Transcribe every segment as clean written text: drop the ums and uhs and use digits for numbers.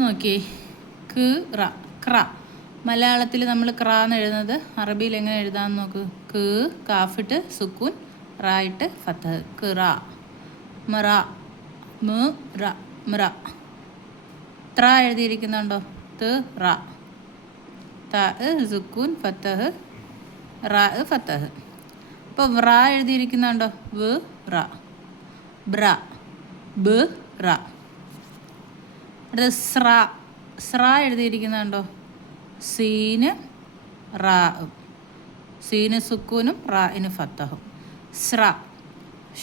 നോക്കിയേ ക് റ ക്ര. മലയാളത്തിൽ നമ്മൾ ക്ര എന്ന് എഴുതുന്നത് അറബിയിൽ എങ്ങനെ എഴുതാമെന്ന് നോക്ക്. ക് കാഫിട്ട് സുക്കൂൻ റായിട്ട് ഫത്ത് കിറ. മറ മു റ മുറ. ത്ര എഴുതിയിരിക്കുന്നുണ്ടോ? ത് റ. ത സുക്കൂൻ ഫത്തഹ് റ ഫത്തഹ്. അപ്പോൾ വ്ര എഴുതിയിരിക്കുന്നുണ്ടോ? വ് റ. ബ്ര ബ് റ. അടുത്ത സ്ര. സ്ര എഴുതിയിരിക്കുന്നുണ്ടോ? സീന് റാ. സീന് സുക്കൂനും റായിന് ഫത്തഹും. സ്ര.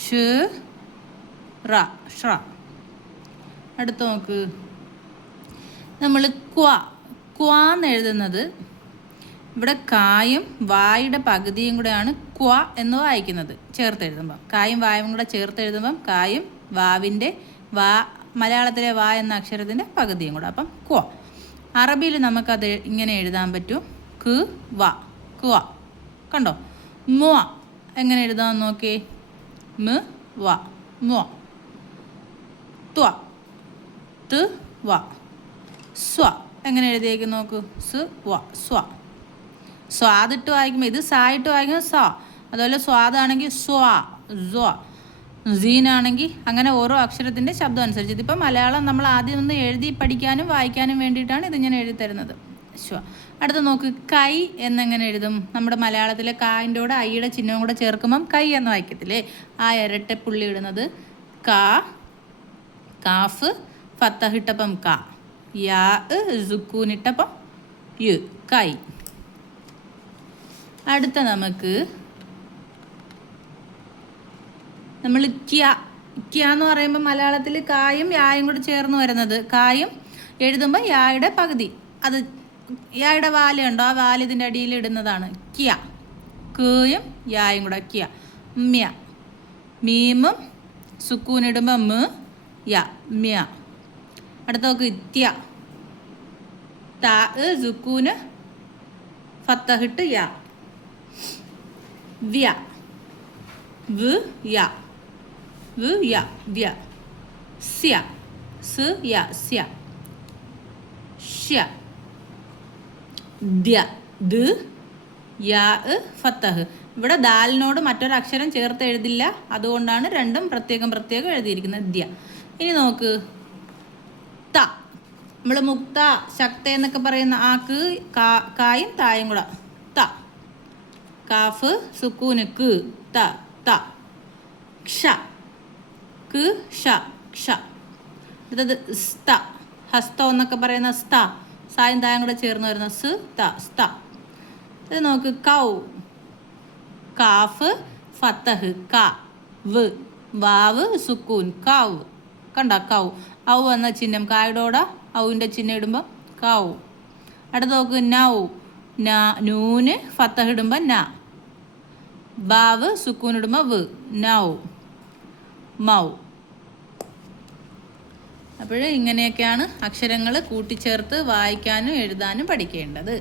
ഷ് റ ഷ്ര. അടുത്ത് നോക്ക്. നമ്മൾ ക്വ എന്ന് എഴുതുന്നത് ഇവിടെ കായും വായുടെ പകുതിയും കൂടെയാണ് ക്വ എന്ന് വായിക്കുന്നത് ചേർത്ത് എഴുതുമ്പം. കായും വായും കൂടെ ചേർത്ത് എഴുതുമ്പം കായും വാവിൻ്റെ മലയാളത്തിലെ വാ എന്ന അക്ഷരത്തിൻ്റെ പകുതിയും കൂടെ. അപ്പം ക്വ. അറബിയിൽ നമുക്കത് ഇങ്ങനെ എഴുതാൻ പറ്റും. ക് വ ക്വ. കണ്ടോ? മുവ എങ്ങനെ എഴുതാമെന്ന് നോക്കിയേ. മ് വ മുവ. ത്വ ത് വ. സ്വ എങ്ങനെ എഴുതിയേക്ക് നോക്കൂ. സ് വ സ്വ. സ്വാദിട്ട് വായിക്കുമ്പോൾ ഇത് സായിട്ട് വായിക്കുമ്പോൾ സ. അതുപോലെ സ്വാദാണെങ്കിൽ സ്വ സ്വ. സീനാണെങ്കിൽ അങ്ങനെ ഓരോ അക്ഷരത്തിൻ്റെ ശബ്ദം അനുസരിച്ച്. ഇതിപ്പോൾ മലയാളം നമ്മൾ ആദ്യം ഒന്ന് എഴുതി പഠിക്കാനും വായിക്കാനും വേണ്ടിയിട്ടാണ് ഇതിങ്ങനെ എഴുതി തരുന്നത്. ശ്വ. അടുത്ത നോക്ക്. കൈ എന്നെങ്ങനെ എഴുതും? നമ്മുടെ മലയാളത്തിലെ കായിൻ്റെ കൂടെ ഐയുടെ ചിഹ്നവും കൂടെ ചേർക്കുമ്പം കൈ എന്ന് വായിക്കത്തില്ലേ? ആ ഇരട്ടപ്പുള്ളി ഇടുന്നത് കാ കാഫ് ഫത്തഹിട്ടപ്പം ക. യാ സുക്കൂനിട്ടപ്പം യു കൈ. അടുത്ത നമുക്ക് നമ്മൾ ക്യ എന്ന് പറയുമ്പോൾ മലയാളത്തിൽ കായും യായും കൂടി ചേർന്ന് വരുന്നത്. കായും എഴുതുമ്പോൾ യായുടെ പകുതി. അത് യായുടെ വാലുണ്ടോ? ആ വാല് ഇതിൻ്റെ അടിയിൽ ഇടുന്നതാണ് ക്യ. കേയും യായും കൂടെ ക്യ. മ്യ. മീമും സുക്കൂനിടുമ്പോൾ മ് യ മ്യ. അടുത്ത നോക്ക്. ത്യ. ത സുക്കൂന് ഫത്തഹിട്ട് യ. വ്യ. വ് യ വ് യ വ്യ. സ്യ. സ് യ സ്യ. ഷ്യ. ദ്യ ദ് യാ ഫത്തഹ്. ഇവിടെ ദാലിനോട് മറ്റൊരക്ഷരം ചേർത്ത് എഴുതില്ല. അതുകൊണ്ടാണ് രണ്ടും പ്രത്യേകം പ്രത്യേകം എഴുതിയിരിക്കുന്നത്. ദ്യ. ഇനി നോക്ക്. ത. നമ്മൾ മുക്ത ശക്ത എന്നൊക്കെ പറയുന്ന ആക്ക് കായും തായും കൂടെ. ത. കാഫ് സുക്കൂന് ക് ത ത. ക്ഷ. ക് ഷ ക്ഷ. അടുത്തത് സ്ത. ഹസ്തം എന്നൊക്കെ പറയുന്ന സ്ത. സായും തായും കൂടെ ചേർന്ന് വരുന്ന സ് ത സ്ത. ഇത് നോക്ക്. കൗ. കാഫ് ഫത്തഹ് ക വ്. വാവ് സുക്കൂൻ കൗ. കണ്ട കൗ. ഔ എന്ന ചിഹ്നം കായുടെ ഔവിൻ്റെ ചിഹ്നം ഇടുമ്പോൾ കൗ. അടുത്ത് നോക്ക്. നൗ. നൂന് ഫത്തഹ് ഇടുമ്പോൾ ന. ബാവ് സുക്കൂൻ ഇടുമ്പോൾ വ് നൗ മൗ. അപ്പോൾ ഇങ്ങനെയൊക്കെയാണ് അക്ഷരങ്ങൾ കൂട്ടിച്ചേർത്ത് വായിക്കാനും എഴുതാനും പഠിക്കേണ്ടത്.